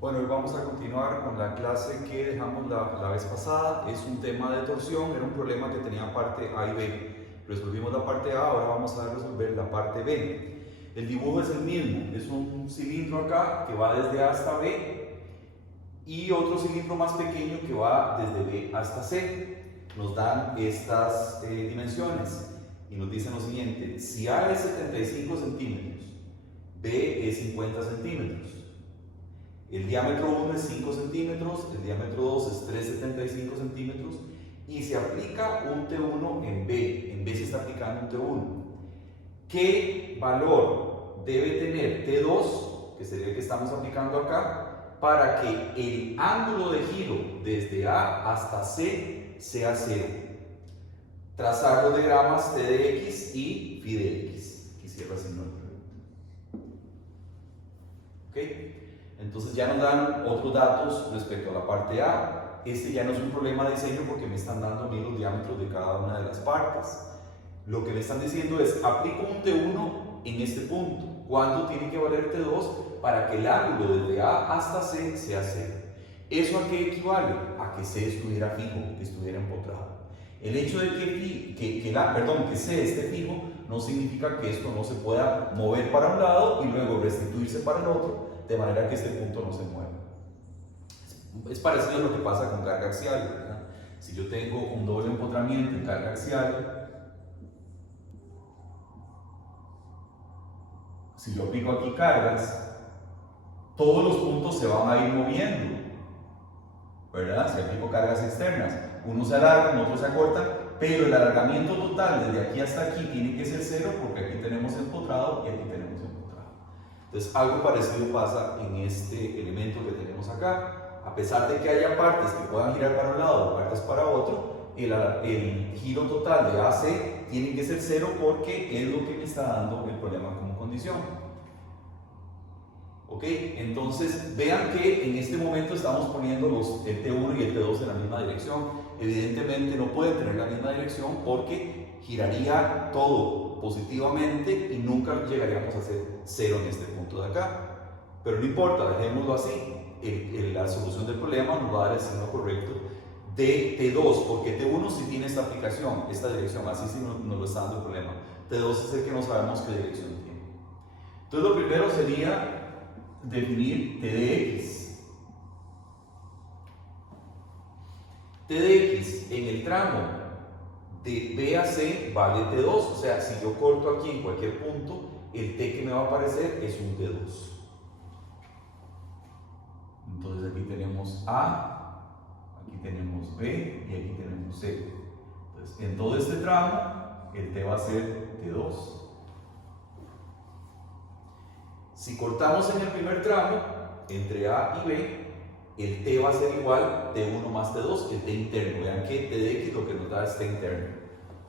Bueno, hoy vamos a continuar con la clase que dejamos la vez pasada. Es un tema de torsión, era un problema que tenía parte A y B. Resolvimos la parte A, ahora vamos a resolver la parte B. El dibujo es el mismo, es un cilindro acá que va desde A hasta B y otro cilindro más pequeño que va desde B hasta C. Nos dan estas dimensiones y nos dicen lo siguiente: si A es 75 centímetros, B es 50 centímetros. El diámetro 1 es 5 centímetros, el diámetro 2 es 3,75 centímetros y se aplica un T1 en B se está aplicando un T1. ¿Qué valor debe tener T2, que sería el que estamos aplicando acá, para que el ángulo de giro desde A hasta C sea 0? Trazar los diagramas T de X y Phi de X. Quisiera así no. ¿Ok? Entonces ya nos dan otros datos respecto a la parte A. Este ya no es un problema de diseño porque me están dando a mí los diámetros de cada una de las partes. Lo que me están diciendo es: aplico un T1 en este punto. ¿Cuánto tiene que valer T2 para que el ángulo desde A hasta C sea 0? ¿Eso a qué equivale? A que C estuviera fijo, que estuviera empotrado. El hecho de que C esté fijo no significa que esto no se pueda mover para un lado y luego restituirse para el otro, de manera que este punto no se mueva. Es parecido a lo que pasa con carga axial, ¿verdad? Si yo tengo un doble empotramiento en carga axial, si yo aplico aquí cargas, todos los puntos se van a ir moviendo, ¿verdad? Si aplico cargas externas, unos se alargan, otros se acortan, pero el alargamiento total desde aquí hasta aquí tiene que ser 0 porque aquí tenemos empotrado y aquí tenemos empotrado. Entonces, algo parecido pasa en este elemento que tenemos acá. A pesar de que haya partes que puedan girar para un lado o partes para otro, el giro total de AC tiene que ser 0 porque es lo que me está dando el problema como condición. ¿Ok? Entonces, vean que en este momento estamos poniendo el T1 y el T2 en la misma dirección. Evidentemente no pueden tener la misma dirección porque giraría todo positivamente y nunca llegaríamos a ser 0 en este punto de acá. Pero no importa, dejémoslo así. La solución del problema nos va a dar el signo correcto de T2, porque T1 sí tiene esta aplicación, esta dirección, así sí nos lo está dando el problema. T2 es el que no sabemos qué dirección tiene. Entonces, lo primero sería definir T de X. T de X en el tramo de B a C vale T2, o sea, si yo corto aquí en cualquier punto, el T que me va a aparecer es un T2. Entonces aquí tenemos A, aquí tenemos B y aquí tenemos C. Entonces, en todo este tramo, el T va a ser T2. Si cortamos en el primer tramo, entre A y B, el T va a ser igual T1 más T2, el T interno. Vean que T de X lo que nos da es T interno.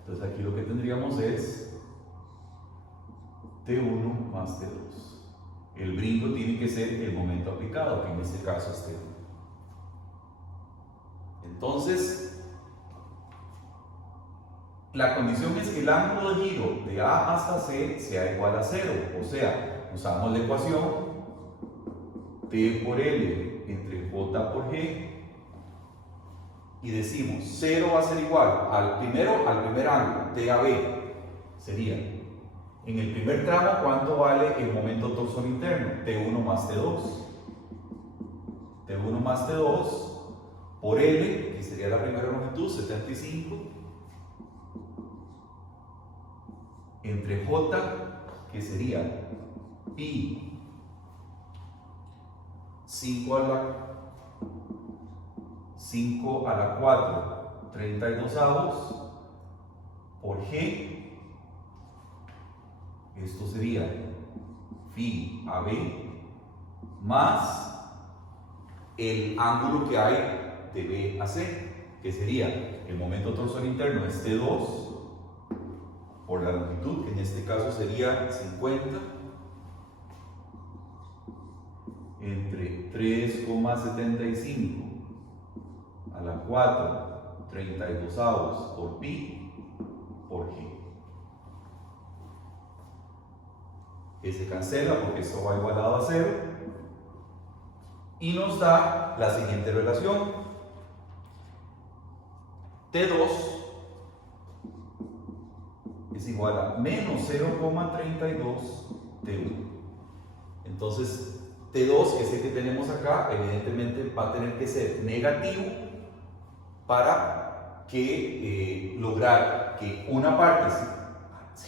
Entonces aquí lo que tendríamos es T1 más T2. El brinco tiene que ser el momento aplicado, que en este caso es T1. Entonces, la condición es que el ángulo de giro de A hasta C sea igual a 0. O sea, usamos la ecuación T por L entre J por G y decimos 0 va a ser igual al primer ángulo, T a B. Sería, en el primer tramo, ¿cuánto vale el momento torsor interno? T1 más T2. T1 más T2 por L, que sería la primera longitud, 75, entre J, que sería pi 5 a la 4, 32 avos, por G, esto sería phi a B, más el ángulo que hay de B a C, que sería el momento torsor interno es T2, por la longitud, que en este caso sería 50, entre 3,75 a la 4, 32 avos por pi por G. Que se cancela porque esto va igualado a 0. y nos da la siguiente relación. T2 es igual a menos 0,32 T1. Entonces, T2, que es el que tenemos acá, evidentemente va a tener que ser negativo para que lograr que una parte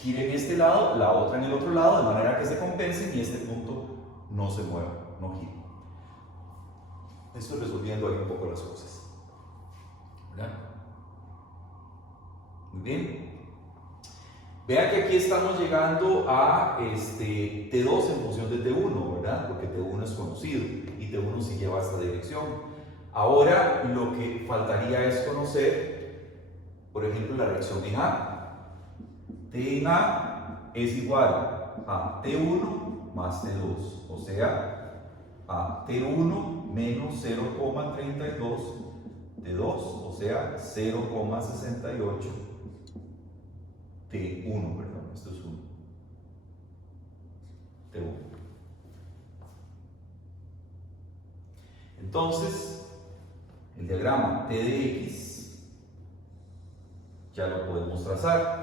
gire en este lado, la otra en el otro lado, de manera que se compensen y este punto no se mueva, no gire. Estoy resolviendo ahí un poco las cosas. ¿Verdad? Muy bien. Vean que aquí estamos llegando a T2 en función de T1, ¿verdad? Porque T1 es conocido y T1 sí lleva esta dirección. Ahora lo que faltaría es conocer, por ejemplo, la reacción en A. T en A es igual a T1 más T2, o sea, a T1 menos 0,32 T2, o sea, 0,68 T1, perdón, esto es 1. T1. Entonces, el diagrama T de X ya lo podemos trazar.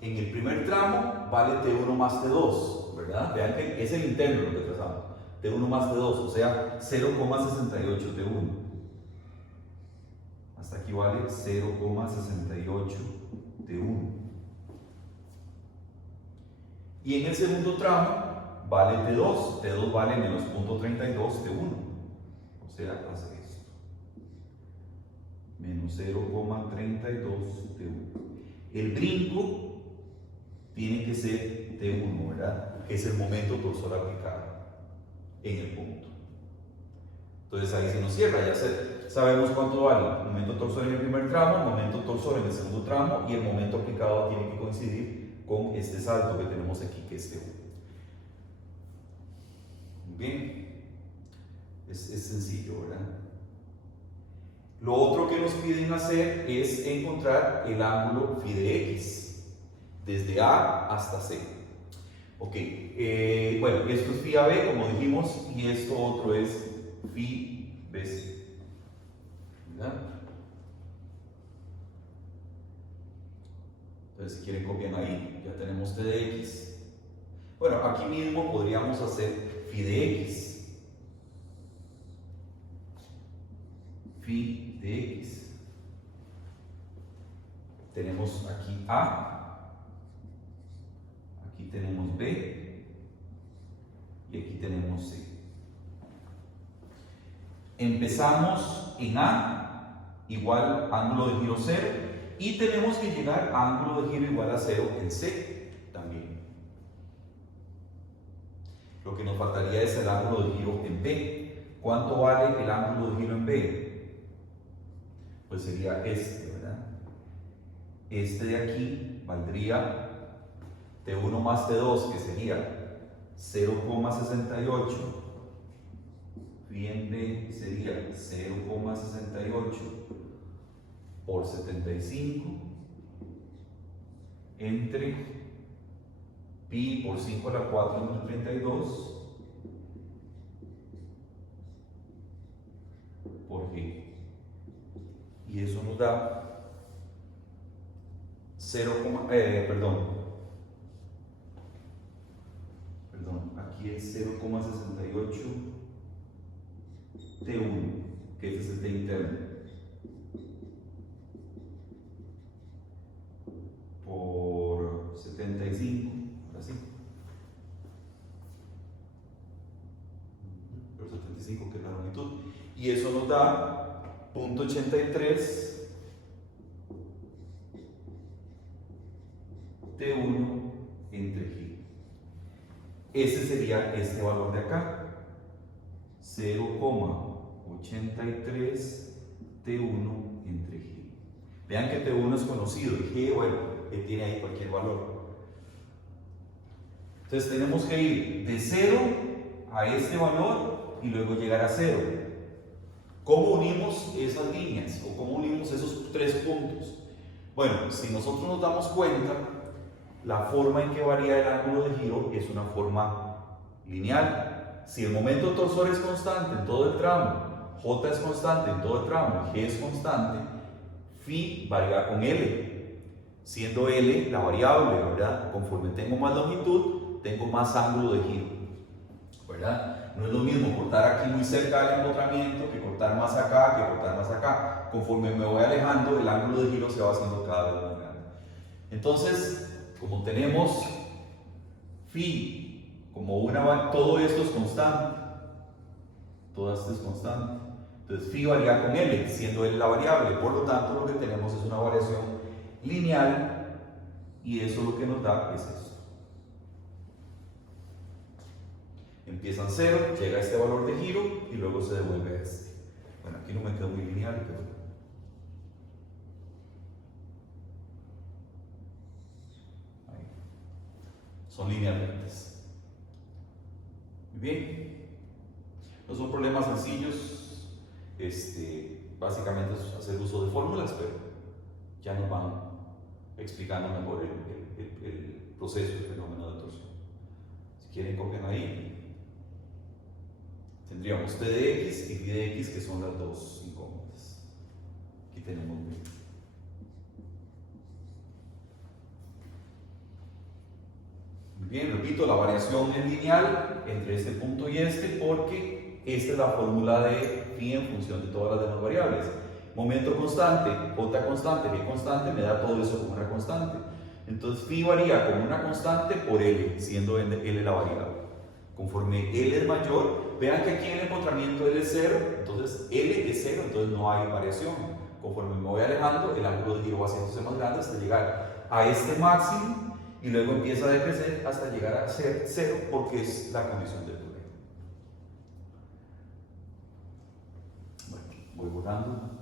En el primer tramo vale T1 más T2, ¿verdad? Vean que es el interno lo que trazamos. T1 más T2, o sea, 0,68 T1. Hasta aquí vale 0,68 T1. Y en el segundo tramo vale T2. T2 vale menos 0,32 T1. O sea, hace esto. Menos 0,32 T1. El brinco tiene que ser T1, ¿verdad? Que es el momento torsor aplicado en el punto. Entonces ahí se nos cierra. Ya sabemos cuánto vale el momento torsor en el primer tramo, el momento torsor en el segundo tramo y el momento aplicado tiene que coincidir con este salto que tenemos aquí, que es T1. Muy bien. Es sencillo, ¿verdad? Lo otro que nos piden hacer es encontrar el ángulo phi de X, desde A hasta C. Ok, bueno, esto es phi AB, como dijimos, y esto otro es phi BC. ¿Verdad? Entonces, si quieren, copian ahí, ya tenemos T de X. Bueno, aquí mismo podríamos hacer phi de X. Phi de X. Tenemos aquí A, aquí tenemos B y aquí tenemos C. Empezamos en A, igual ángulo de giro 0, y tenemos que llegar a ángulo de giro igual a 0 en C también. Lo que nos faltaría es el ángulo de giro en B. ¿Cuánto vale el ángulo de giro en B? Pues sería este, ¿verdad? Este de aquí valdría T1 más T2, que sería 0,68. Phi en B sería 0,68 por 75 entre pi por 5 a la 4 entre 32 por g. Y eso nos da 0, perdón, aquí es 0,68 T1, que este es el T interno, por 75, ahora sí, por 75, que es la longitud, y eso nos da 0,83 T1 entre G. Ese sería este valor de acá, 0,83 T1 entre G. Vean que T1 es conocido y G, bueno, que tiene ahí cualquier valor. Entonces tenemos que ir de 0 a este valor y luego llegar a 0. ¿Cómo unimos esas líneas o cómo unimos esos tres puntos? Bueno, si nosotros nos damos cuenta, la forma en que varía el ángulo de giro es una forma lineal. si el momento torsor es constante en todo el tramo, J es constante en todo el tramo, G es constante, phi varía con L, siendo L la variable, ¿verdad? Conforme tengo más longitud, tengo más ángulo de giro, ¿verdad? No es lo mismo cortar aquí muy cerca del empotramiento que cortar más acá, que cortar más acá. Conforme me voy alejando, el ángulo de giro se va haciendo cada vez más grande. Entonces, como tenemos phi, todo esto es constante, todo esto es constante. Entonces, phi varía con L, siendo L la variable. Por lo tanto, lo que tenemos es una variación lineal y eso lo que nos da es esto. Empieza en 0, llega a este valor de giro y luego se devuelve a este. Bueno, aquí no me quedó muy lineal, pero ahí. Son líneas rectas. Muy bien. No son problemas sencillos. Básicamente es hacer uso de fórmulas, pero ya nos van explicando mejor el proceso del fenómeno de torsión. Si quieren, copian ahí. Tendríamos T de X y Phi de X, que son las dos incógnitas. Aquí tenemos B. Muy bien, repito, la variación es lineal entre este punto y este porque esta es la fórmula de phi en función de todas las demás variables. Momento constante, J constante, G constante, me da todo eso como una constante. Entonces phi varía como una constante por L, siendo L la variable. Conforme L es mayor, vean que aquí en el empotramiento L es 0, entonces L es 0, entonces no hay variación. Conforme me voy alejando, el ángulo de giro va haciéndose más grande hasta llegar a este máximo y luego empieza a decrecer hasta llegar a ser 0 porque es la condición del problema. Bueno, voy borrando.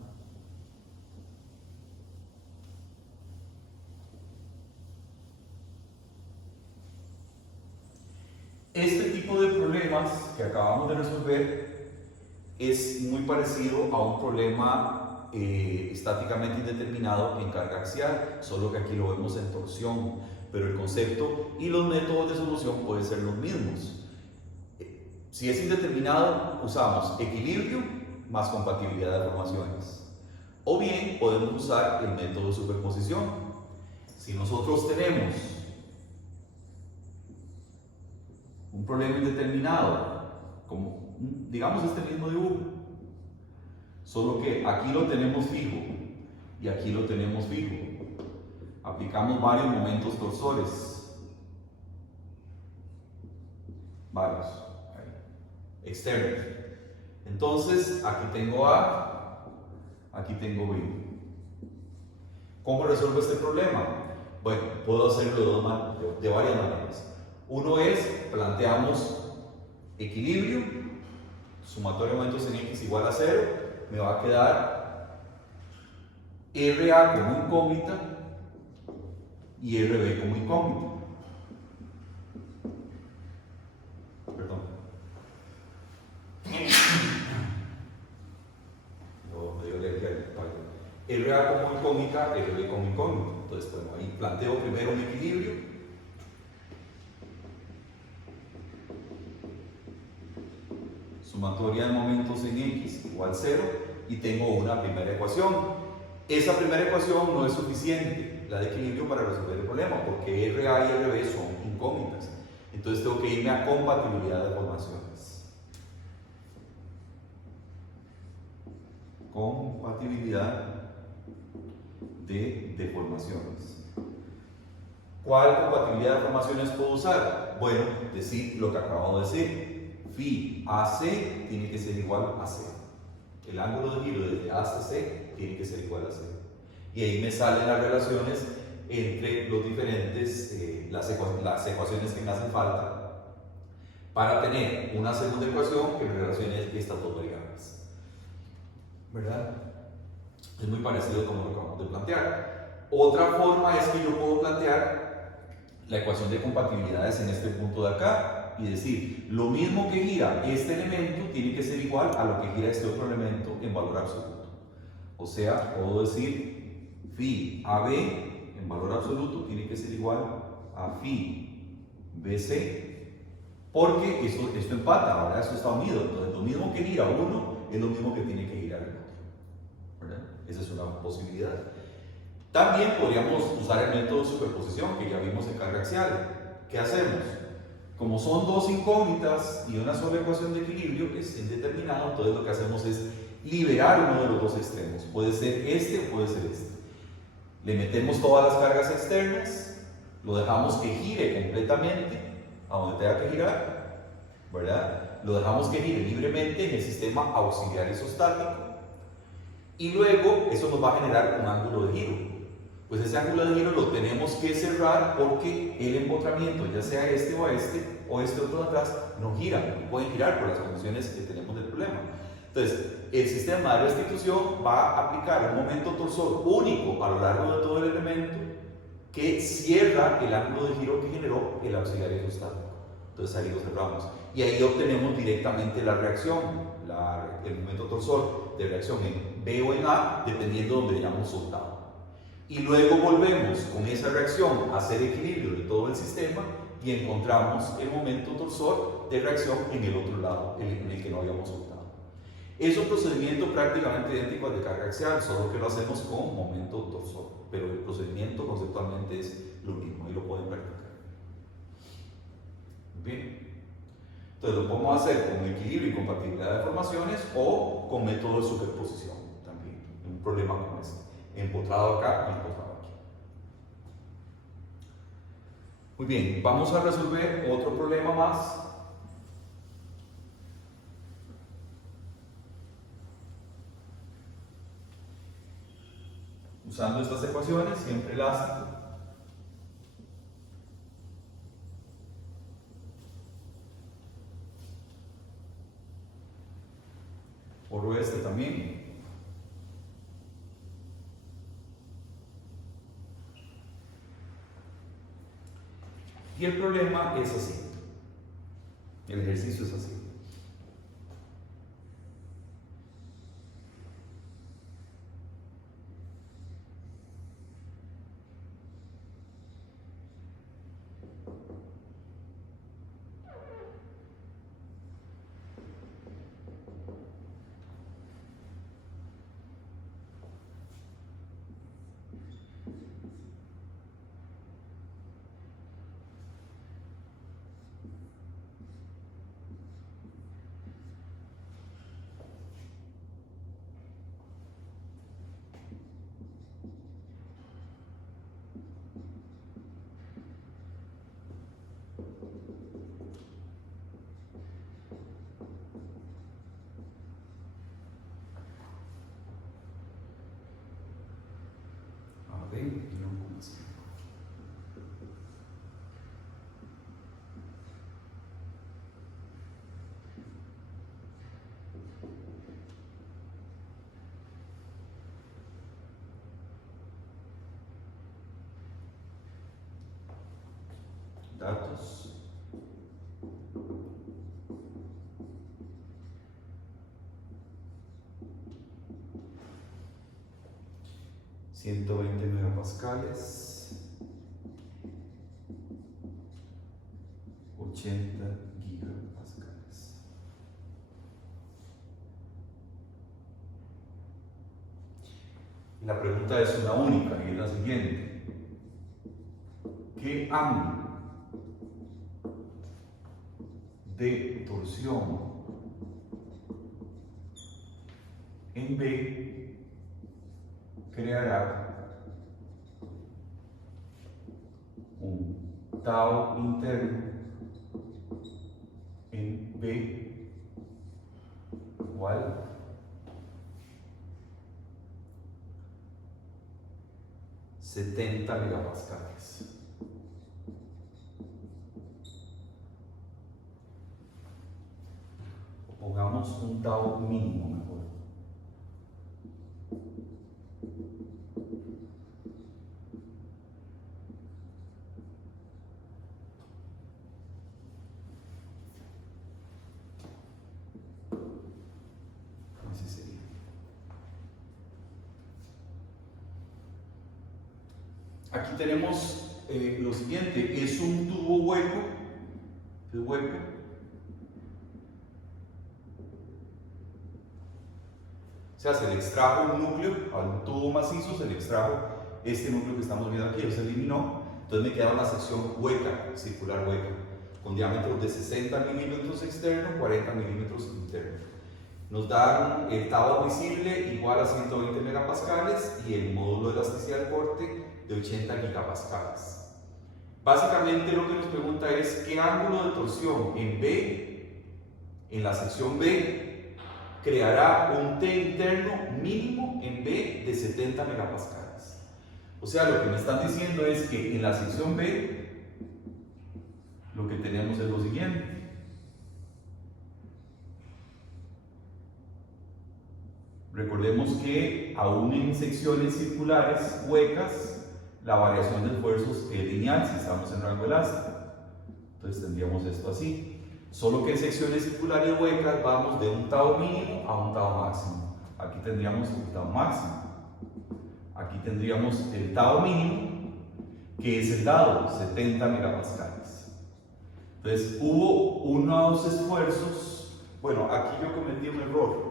Este tipo de problemas que acabamos de resolver es muy parecido a un problema estáticamente indeterminado en carga axial, solo que aquí lo vemos en torsión, pero el concepto y los métodos de solución pueden ser los mismos. Si es indeterminado, usamos equilibrio más compatibilidad de formaciones, o bien podemos usar el método de superposición. Si nosotros tenemos un problema indeterminado, como digamos este mismo dibujo, solo que aquí lo tenemos fijo y aquí lo tenemos fijo. Aplicamos varios momentos torsores, varios, externos. Entonces, aquí tengo A, aquí tengo B. ¿Cómo resuelvo este problema? Bueno, puedo hacerlo de varias maneras. Uno es, planteamos equilibrio, sumatorio de momentos en X igual a 0, me va a quedar RA como incógnita y RB como incógnita. Perdón. No, me dio alergia al paño. RA como incógnita, RB como incógnita. Entonces, bueno, ahí planteo primero un equilibrio. Sumatoria de momentos en X igual 0 y tengo una primera ecuación. Esa primera ecuación no es suficiente, la de equilibrio, para resolver el problema, porque RA y RB son incógnitas. Entonces tengo que irme a compatibilidad de formaciones. Compatibilidad de deformaciones. ¿Cuál compatibilidad de formaciones puedo usar? Bueno, decir lo que acabamos de decir. Phi AC tiene que ser igual a 0. El ángulo de giro desde A hasta C tiene que ser igual a 0. Y ahí me salen las relaciones entre los diferentes, las ecuaciones que me hacen falta para tener una segunda ecuación que relacione estas dos variables. ¿Verdad? Es muy parecido como lo acabamos de plantear. Otra forma es que yo puedo plantear la ecuación de compatibilidades en este punto de acá y decir, lo mismo que gira este elemento tiene que ser igual a lo que gira este otro elemento en valor absoluto. O sea, puedo decir phi AB en valor absoluto tiene que ser igual a phi BC porque esto empata, ¿verdad? Esto está unido. Entonces, lo mismo que gira uno es lo mismo que tiene que girar el otro, ¿verdad? Esa es una posibilidad. También podríamos usar el método de superposición que ya vimos en carga axial. ¿Qué hacemos? Como son dos incógnitas y una sola ecuación de equilibrio que es indeterminado, entonces lo que hacemos es liberar uno de los dos extremos. Puede ser este o puede ser este. Le metemos todas las cargas externas, lo dejamos que gire completamente a donde tenga que girar, ¿verdad? Lo dejamos que gire libremente en el sistema auxiliar isostático y luego eso nos va a generar un ángulo de giro. Pues ese ángulo de giro lo tenemos que cerrar porque el empotramiento, ya sea este o este otro de atrás, no gira, no pueden girar por las condiciones que tenemos del problema. Entonces, el sistema de restitución va a aplicar un momento torsor único a lo largo de todo el elemento que cierra el ángulo de giro que generó el auxiliar isostático. Entonces ahí lo cerramos. Y ahí obtenemos directamente la reacción, el momento torsor de reacción en B o en A, dependiendo de donde hayamos soltado. Y luego volvemos con esa reacción a hacer equilibrio de todo el sistema y encontramos el momento torsor de reacción en el otro lado, en el que no habíamos soltado. Es un procedimiento prácticamente idéntico al de carga axial, solo que lo hacemos con momento torsor, pero el procedimiento conceptualmente es lo mismo y lo pueden practicar. Bien. Entonces lo podemos hacer con equilibrio y compatibilidad de formaciones o con método de superposición también, un problema como este. Empotrado acá y empotrado aquí. Muy bien, vamos a resolver otro problema más. Usando estas ecuaciones, siempre elástico. Por oeste también. Y el problema es así. El ejercicio es así. Datos. ...120 megapascales... ...80 gigapascales... La pregunta es una única y es la siguiente: ¿qué ángulo de torsión en B creará un tau interno en B igual a 70 megapascales? Pongamos un tau mínimo mejor. Así sería. Aquí tenemos lo siguiente: es un tubo hueco, sea, se le extrajo un núcleo a un tubo macizo, se le extrajo este núcleo que estamos viendo aquí, se eliminó, entonces me quedaba una sección hueca, circular hueca, con diámetros de 60 milímetros externo, 40 milímetros interno. Nos dan el tau admisible igual a 120 megapascales y el módulo de elasticidad del corte de 80 gigapascales. Básicamente lo que nos pregunta es qué ángulo de torsión en B, en la sección B, creará un T interno mínimo en B de 70 megapascales. O sea, lo que me están diciendo es que en la sección B lo que tenemos es lo siguiente. Recordemos que aún en secciones circulares huecas, la variación de esfuerzos es lineal si estamos en rango elástico. Entonces tendríamos esto así. Solo que en secciones circulares huecas vamos de un tau mínimo a un tau máximo. Aquí tendríamos el tau máximo. Aquí tendríamos el tau mínimo, que es el dado, 70 megapascales. Entonces hubo unos esfuerzos, bueno, aquí yo cometí un error.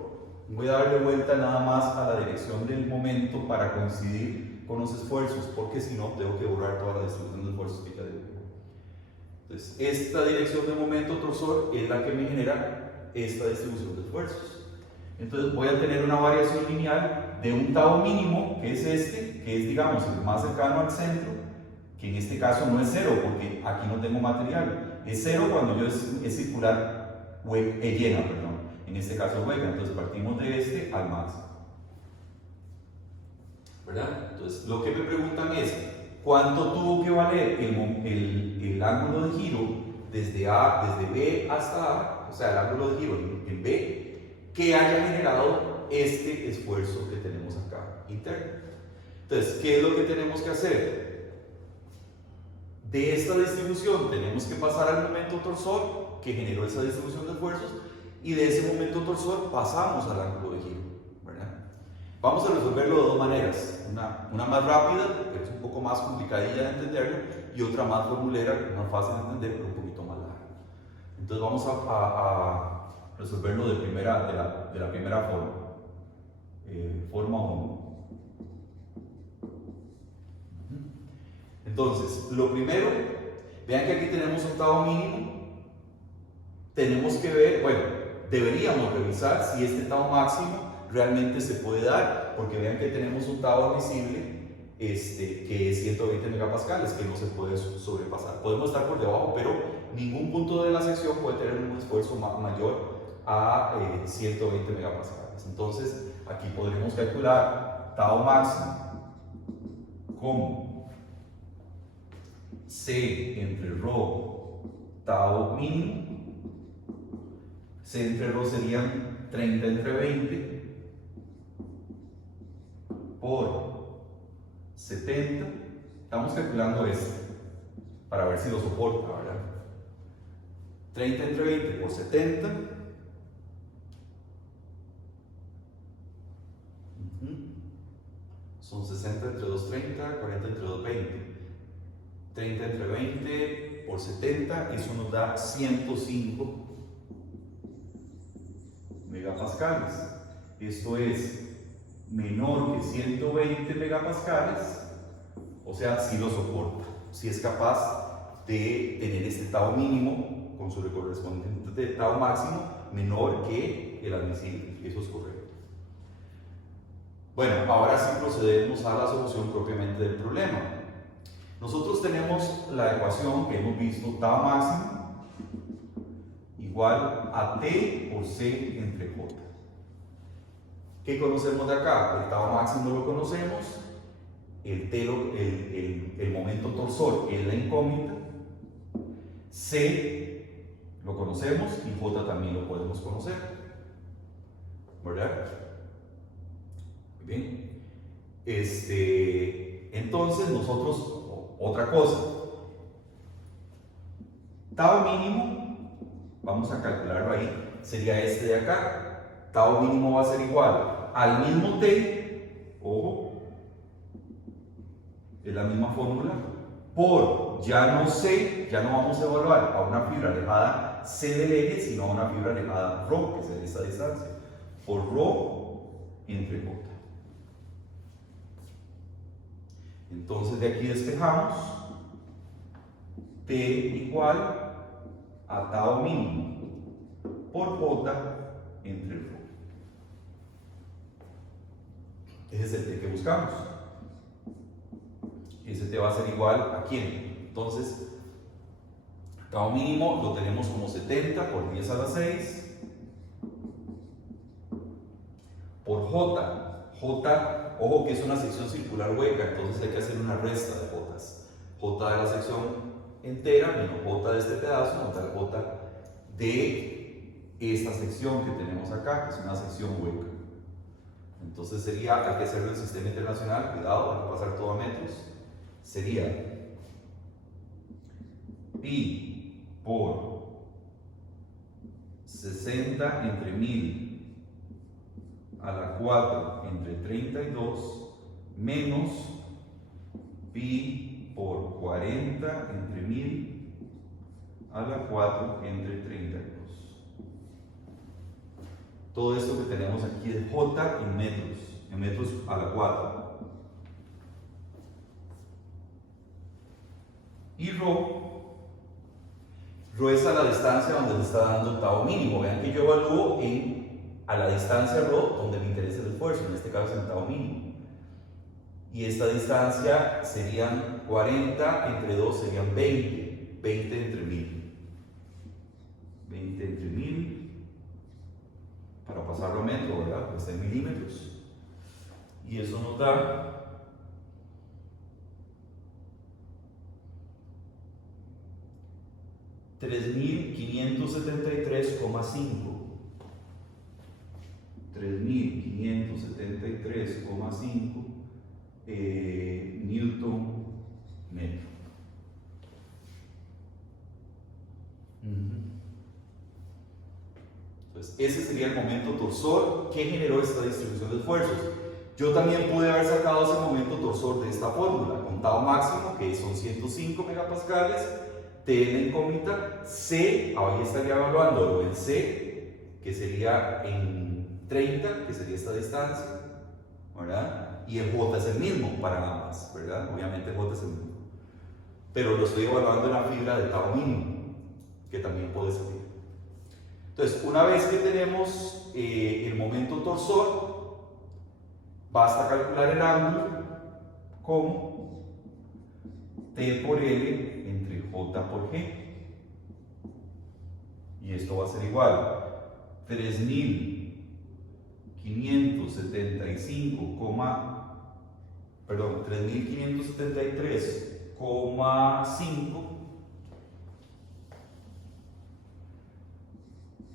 Voy a darle vuelta nada más a la dirección del momento para coincidir con los esfuerzos, porque si no tengo que borrar toda la distribución de esfuerzos que ya dibujé. Entonces, esta dirección de momento torsor es la que me genera esta distribución de esfuerzos. Entonces voy a tener una variación lineal de un tau mínimo, que es este, que es digamos el más cercano al centro, que en este caso no es cero, porque aquí no tengo material. Es cero cuando yo es circular llena, perdón. En este caso hueca, entonces partimos de este al máximo. ¿Verdad? Entonces, lo que me preguntan es, ¿cuánto tuvo que valer el ángulo de giro desde B hasta A, o sea, el ángulo de giro en B, que haya generado este esfuerzo que tenemos acá, interno? Entonces, ¿qué es lo que tenemos que hacer? De esta distribución tenemos que pasar al momento torsor que generó esa distribución de esfuerzos, y de ese momento torsor pasamos al ángulo de giro, ¿verdad? Vamos a resolverlo de dos maneras, una más rápida, que es un poco más complicadilla de entenderlo, y otra más formulera, que es más fácil de entender, pero un poquito más larga. Entonces vamos a resolverlo de la primera forma, forma 1. Entonces, lo primero, vean que aquí tenemos un tau mínimo, tenemos que ver, bueno, deberíamos revisar si este tau máximo realmente se puede dar, porque vean que tenemos un tau admisible que es 120 megapascales, que no se puede sobrepasar. Podemos estar por debajo, pero ningún punto de la sección puede tener un esfuerzo mayor a 120 megapascales. Entonces, aquí podremos calcular tau máximo como C entre ρ tau mínimo. C entre ρ serían 30 entre 20 por 70. Estamos calculando esto para ver si lo soporta, ¿verdad? 30 entre 20 por 70. Son 60 entre 230, 40 entre 220. 30 entre 20 por 70, eso nos da 105 megapascales. Esto es menor que 120 megapascales, o sea, si lo soporta, si es capaz de tener este tau mínimo con su correspondiente tau máximo menor que el admisible. Eso es correcto. Bueno, ahora sí procedemos a la solución propiamente del problema. Nosotros tenemos la ecuación que hemos visto, tau máximo igual a T por C entre J. ¿Qué conocemos de acá? El tau máximo lo conocemos, el momento torsor es la incógnita, C lo conocemos y J también lo podemos conocer, ¿verdad? Muy bien. Entonces nosotros, otra cosa, tau mínimo, vamos a calcularlo ahí, sería este de acá. Tau mínimo va a ser igual al mismo T, ojo, es la misma fórmula, por ya no C, ya no vamos a evaluar a una fibra alejada C del eje, sino a una fibra alejada ρ, que es esta distancia, por ρ entre J. Entonces de aquí despejamos T igual a tau mínimo por J entre ρ. Ese es el T que buscamos. Ese T va a ser igual a ¿quién? Entonces, tau mínimo lo tenemos como 70 por 10 a la 6 por J. J, ojo que es una sección circular hueca, entonces hay que hacer una resta de J's. J de la sección entera menos J de este pedazo nos da el J de esta sección que tenemos acá, que es una sección hueca. Entonces sería, hay que hacerlo en el sistema internacional, cuidado, hay que pasar todo a metros. Sería pi por 60 entre 1000 a la 4 entre 32 menos pi por 40 entre 1000 a la 4 entre 32. Todo esto que tenemos aquí es J en metros a la 4. Y ρ es a la distancia donde se está dando el tau mínimo. Vean que yo evalúo a la distancia ρ donde me interesa el esfuerzo, en este caso es el tau mínimo. Y esta distancia serían 40 entre 2 serían 20, 20 entre 1000. 20 entre 1000, para pasarlo a metro, ¿verdad? Pues en milímetros. Y eso nos da 3573,5. 3573,5 Newton metro. Entonces, ese sería el momento torsor que generó esta distribución de esfuerzos. Yo también pude haber sacado ese momento torsor de esta fórmula, con tau máximo, que son 105 megapascales, T en la incógnita, C, ahí estaría evaluando el C, que sería en 30, que sería esta distancia, ¿verdad? Y el J es el mismo para ambas, ¿verdad? Obviamente el J es el mismo. Pero lo estoy evaluando en la fibra de tau mínimo, que también puede salir. Entonces, una vez que tenemos el momento torsor, basta calcular el ángulo como T por L entre J por G. Y esto va a ser igual 3573,5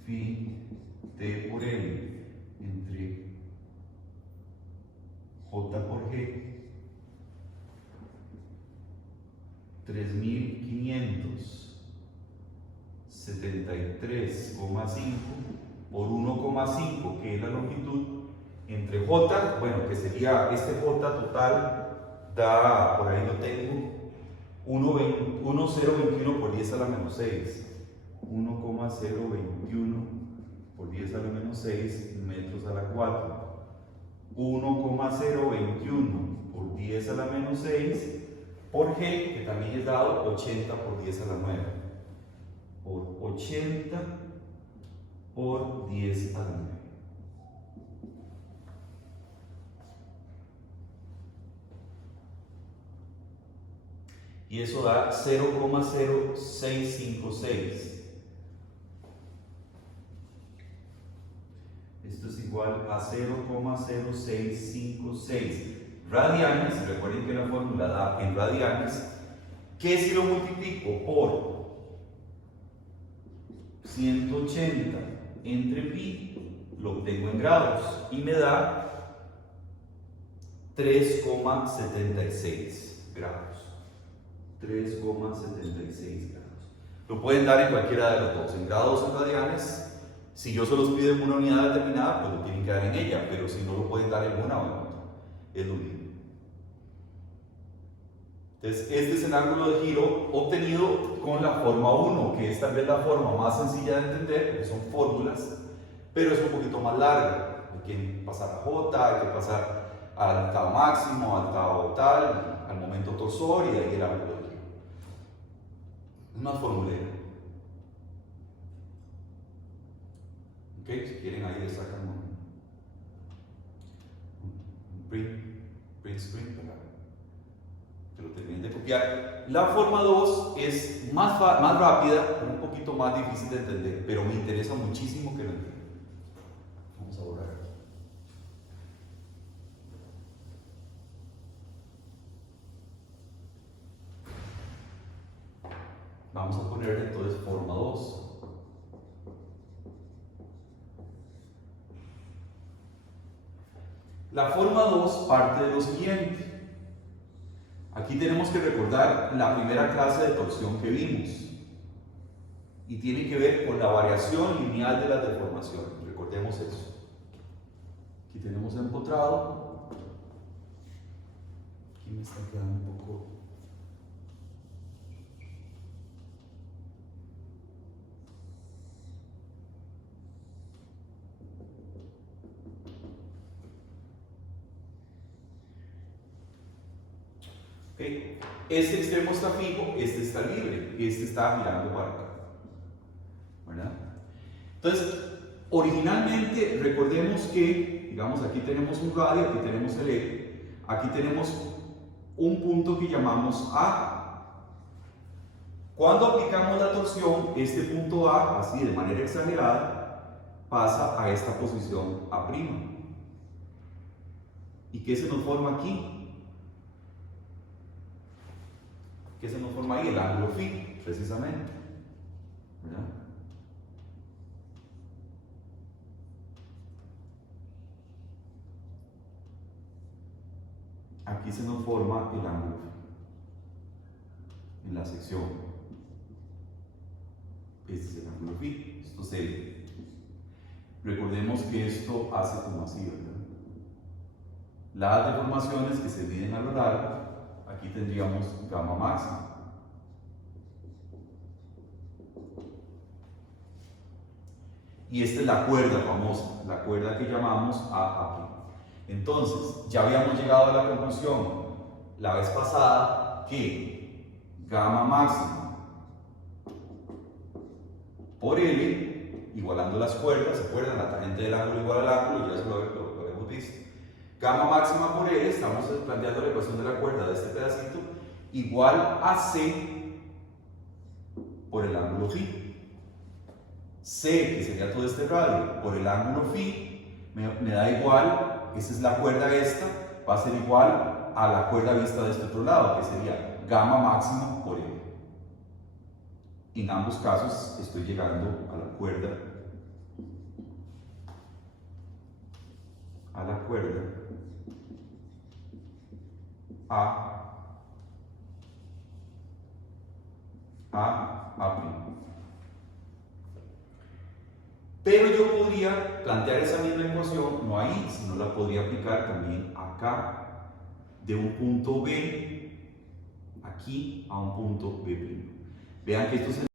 phi T por L entre J por G, 3573,5 por 1,5, que es la longitud, entre J, bueno, que sería este J total, da, por ahí lo tengo, 1,021 por 10 a la menos 6. 1,021 por 10 a la menos 6 metros a la 4. 1,021 por 10 a la menos 6 por G, que también es dado 80 por 10 a la 9. Por 80 por 10 a la 9. Y eso da 0,0656. Esto es igual a 0,0656 radianes. Recuerden que la fórmula da en radianes, que si lo multiplico por 180 entre pi, lo obtengo en grados y me da 3,76 grados. 3,76 grados. Lo pueden dar en cualquiera de los dos, en grados o en radianes. Si yo se los pido en una unidad determinada, pues lo tienen que dar en ella, pero si no, lo pueden dar en una o en otra. Es lo mismo. Entonces, este es el ángulo de giro obtenido con la forma 1, que es tal vez la forma más sencilla de entender, porque son fórmulas, pero es un poquito más larga. Hay que pasar a J, hay que pasar al tau máximo, al tau tal, al momento torsor y de ahí el ángulo de giro. Es más formulero. Ok, si quieren ahí les sacan un print screen para que lo terminen de copiar. La forma 2 es más rápida, pero un poquito más difícil de entender, pero me interesa muchísimo que lo entiendan. Vamos a borrar aquí. Vamos a ponerle entonces forma 2. La forma 2 parte de lo siguiente. Aquí tenemos que recordar la primera clase de torsión que vimos y tiene que ver con la variación lineal de las deformaciones. Recordemos eso. Aquí tenemos empotrado. Aquí me está quedando un poco. Este extremo está fijo, este está libre, este está girando para acá, ¿verdad? Entonces, originalmente, recordemos que, digamos, aquí tenemos un radio, aquí tenemos el eje, aquí tenemos un punto que llamamos A. Cuando aplicamos la torsión, este punto A, así de manera exagerada, pasa a esta posición A'. ¿Y qué se nos forma aquí? ¿Qué se nos forma ahí? El ángulo phi, precisamente. ¿Verdad? Aquí se nos forma el ángulo phi en la sección. Este es el ángulo phi. Esto se. Recordemos que esto hace como así, ¿verdad? Las deformaciones que se miden a lo largo. Aquí tendríamos gamma máxima. Y esta es la cuerda famosa, la cuerda que llamamos A'. Entonces, ya habíamos llegado a la conclusión la vez pasada que gamma máxima por L, igualando las cuerdas, ¿se acuerdan? La tangente del ángulo igual al ángulo, ya lo hemos visto. Gamma máxima por L, estamos planteando la ecuación de la cuerda de este pedacito, igual a C por el ángulo phi. C, que sería todo este radio, por el ángulo phi, me da igual, esa es la cuerda esta, va a ser igual a la cuerda vista de este otro lado, que sería gamma máxima por L. En ambos casos estoy llegando a la cuerda A'. Pero yo podría plantear esa misma ecuación, no ahí, sino la podría aplicar también acá, de un punto B, aquí, a un punto B'. Vean que esto se